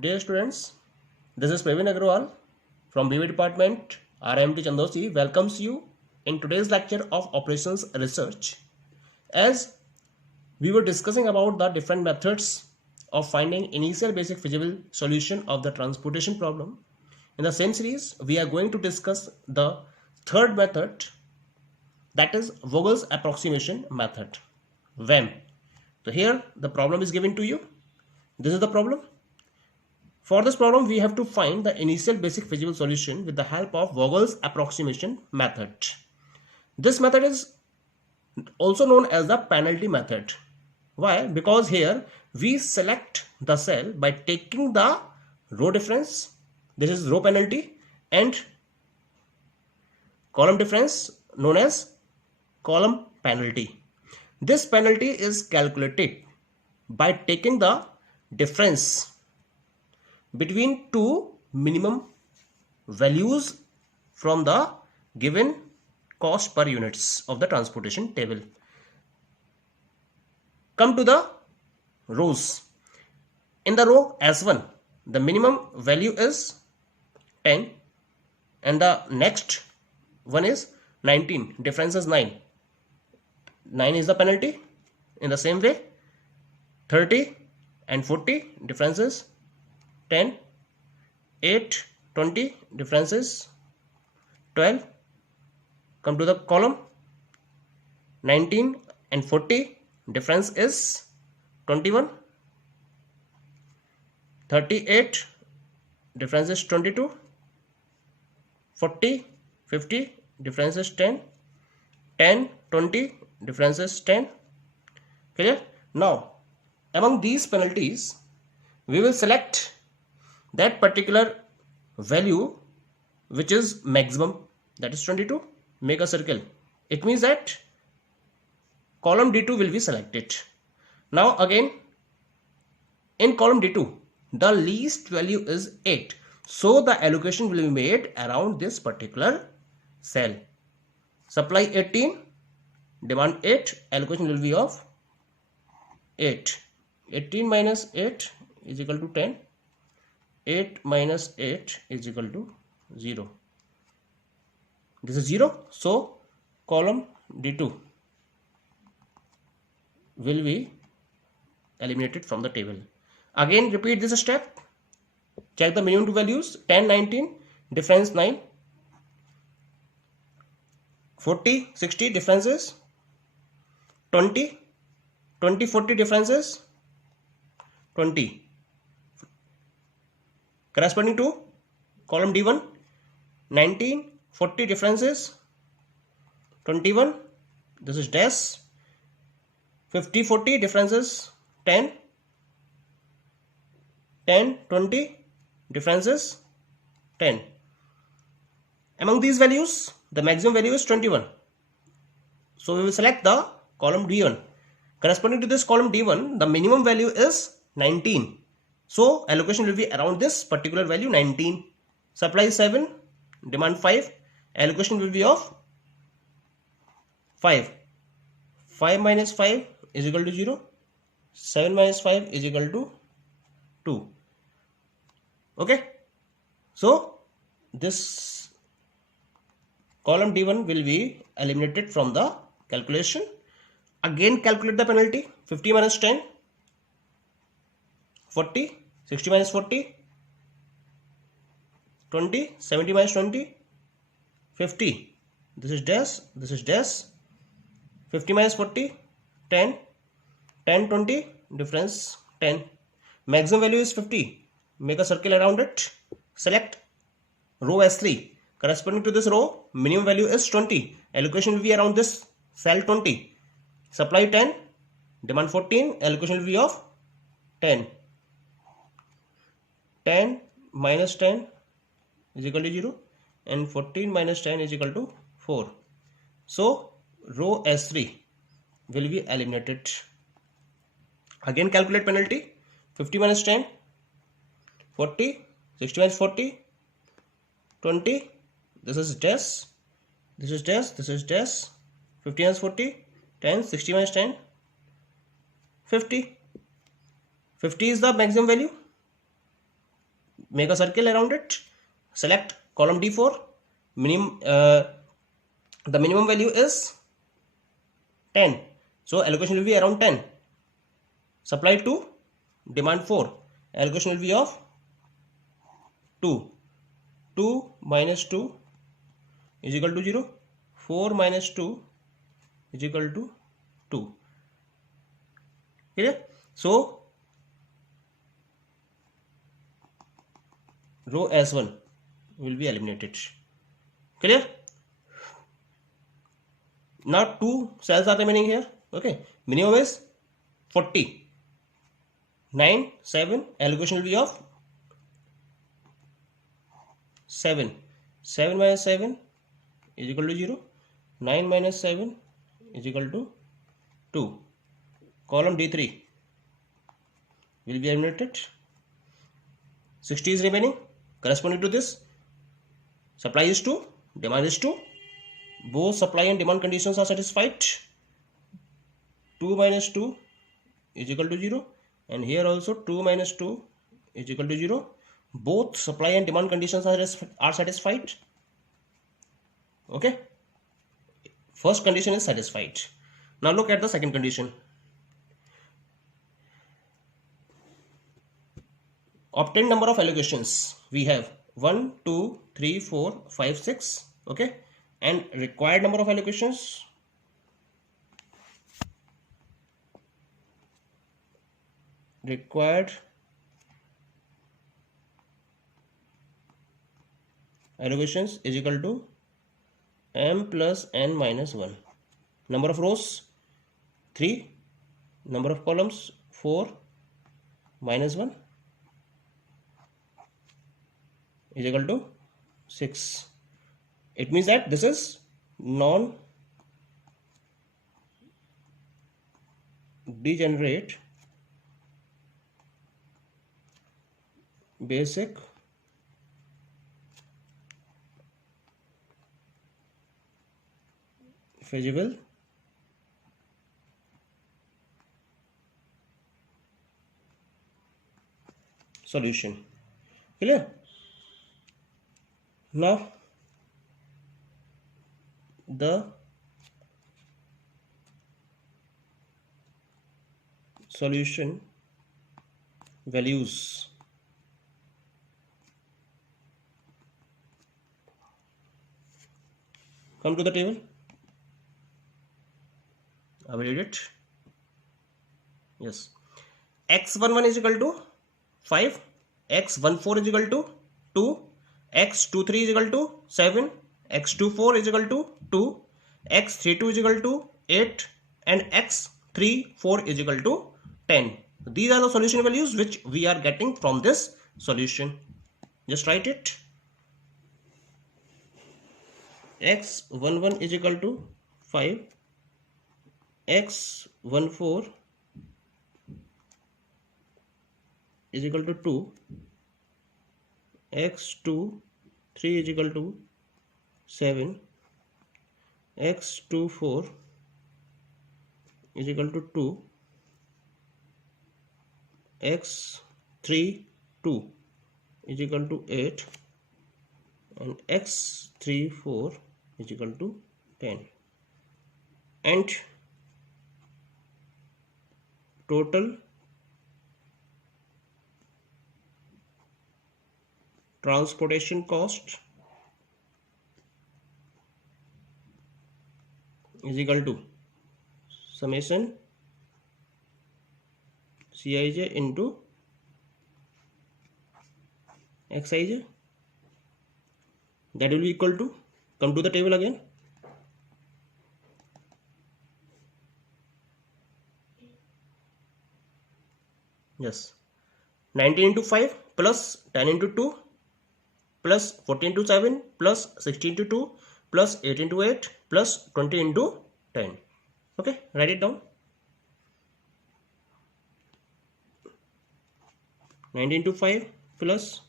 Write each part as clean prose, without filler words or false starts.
Dear students, this is Praveen Agrawal from BV Department. RMT Chandosi welcomes you in today's lecture of Operations Research. As we were discussing about the different methods of finding initial basic feasible solution of the transportation problem, in the same series, we are going to discuss the third method, that is Vogel's approximation method. When? So here the problem is given to you. This is the problem. For this problem, we have to find the initial basic feasible solution with the help of Vogel's approximation method. This method is also known as the penalty method. Why? Because here we select the cell by taking the row difference, this is row penalty, and column difference known as column penalty. This penalty is calculated by taking the difference between two minimum values from the given cost per units of the transportation table. Come to the rows. In the row S1, the minimum value is 10 and the next one is 19. Difference is 9. 9 is the penalty. In the same way, 30 and 40 difference is 10, 8, 20 difference is 12. Come to the column, 19 and 40 difference is 21, 38 difference is 22, 40, 50 difference is 10, 10, 20 difference is 10. Clear? Now, among these penalties, we will select that particular value which is maximum, that is 22. Make a circle. It means that column D2 will be selected. Now again, in column D2, the least value is 8. So the allocation will be made around this particular cell. Supply 18, demand 8, allocation will be of 8. 18 minus 8 is equal to 10. 8 minus 8 is equal to 0. This is 0. So column D2 will be eliminated from the table. Again repeat this step. Check the minimum two values. 10, 19, difference 9. 40, 60, difference is 20. 20, 40, difference is 20. Corresponding to column D1, 19, 40 difference is 21. This is dash. 50, 40 difference is 10. 10, 20 difference is 10. Among these values, the maximum value is 21. So we will select the column D1. Corresponding to this column D1, the minimum value is 19. So allocation will be around this particular value 19. Supply 7, demand 5, allocation will be of 5. 5 minus 5 is equal to 0. 7 minus 5 is equal to 2. Okay. So this column D1 will be eliminated from the calculation. Again calculate the penalty. 50 minus 10. 40, 60 minus 40, 20, 70 minus 20, 50. This is dash, this is dash. 50 minus 40, 10, 10, 20, difference 10. Maximum value is 50. Make a circle around it. Select row S3. Corresponding to this row, minimum value is 20. Allocation will be around this cell 20. Supply 10, demand 14, allocation will be of 10. 10 minus 10 is equal to 0 and 14 minus 10 is equal to 4. So row S3 will be eliminated. Again calculate penalty. 50 minus 10, 40, 60 minus 40, 20. This is dash, this is dash, this is dash. 50 minus 40, 10, 60 minus 10, 50. 50 is the maximum value. make a circle around it, select column D4, minimum, the minimum value is 10, so allocation will be around 10. Supply 2, demand 4, allocation will be of 2. 2 minus 2 is equal to 0. 4 minus 2 is equal to 2. Clear? So row S1 will be eliminated. Clear? Now 2 cells are remaining here. Okay, minimum is 40. 9, 7, allocation will be of 7. 7 minus 7 is equal to 0. 9 minus 7 is equal to 2. Column D3 will be eliminated. 60 is remaining. Corresponding to this, supply is 2, demand is 2. Both supply and demand conditions are satisfied. 2 minus 2 is equal to 0. And here also 2 minus 2 is equal to 0. Both supply and demand conditions are satisfied. Okay. First condition is satisfied. Now look at the second condition. Obtained number of allocations. We have 1, 2, 3, 4, 5, 6. Okay. And required number of allocations. Required allocations is equal to m plus n minus 1. Number of rows 3. Number of columns 4 minus 1 is equal to 6. It means that this is non-degenerate basic feasible solution. Clear? Now the solution values come to the table. I will read it. Yes. X11 is equal to 5, X14 is equal to 2, X23 is equal to 7, X24 is equal to 2, X32 is equal to 8, and X34 is equal to 10. These are the solution values which we are getting from this solution. Just write it. X11 is equal to 5, X14 is equal to 2, X23 is equal to 7, X24 is equal to 2, X32 is equal to 8, and X34 is equal to 10. And total transportation cost is equal to summation Cij into Xij. That will be equal to, come to the table again. Yes, 19 into 5 plus 10 into 2 plus 14 into 7 plus 16 into 2 plus 8 into 8 plus 20 into 10. Okay, write it down. 19 into 5 plus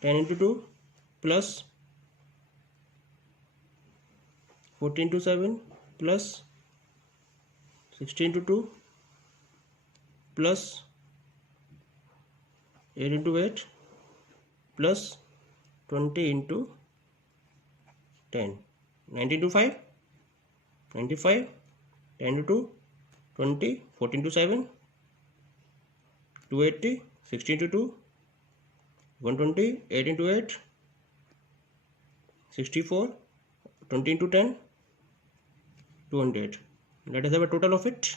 10 into 2 plus 14 into 7 plus 16 into 2 plus 8 into 8 plus 20 into 10. 90 into 5, 95. 10 into 2, 20. 14 into 7, 280. 60 into 2, 120. 8 into 8, 64. 20 into 10, 200. Let us have a total of it.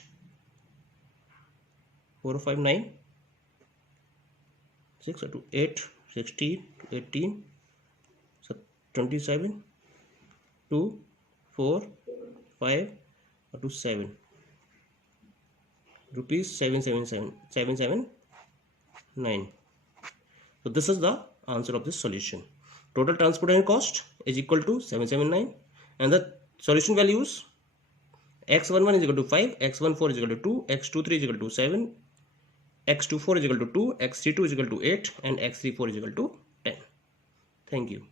4, 5, 9, 6 to 8, 16, 18, 27, 2, 4, 5 to 7. Rupees 779. So this is the answer of this solution. Total transportation cost is equal to 779, and the solution values: x11 is equal to 5, x14 is equal to 2, x23 is equal to 7, x24 is equal to 2, x32 is equal to 8, and x34 is equal to 10. Thank you.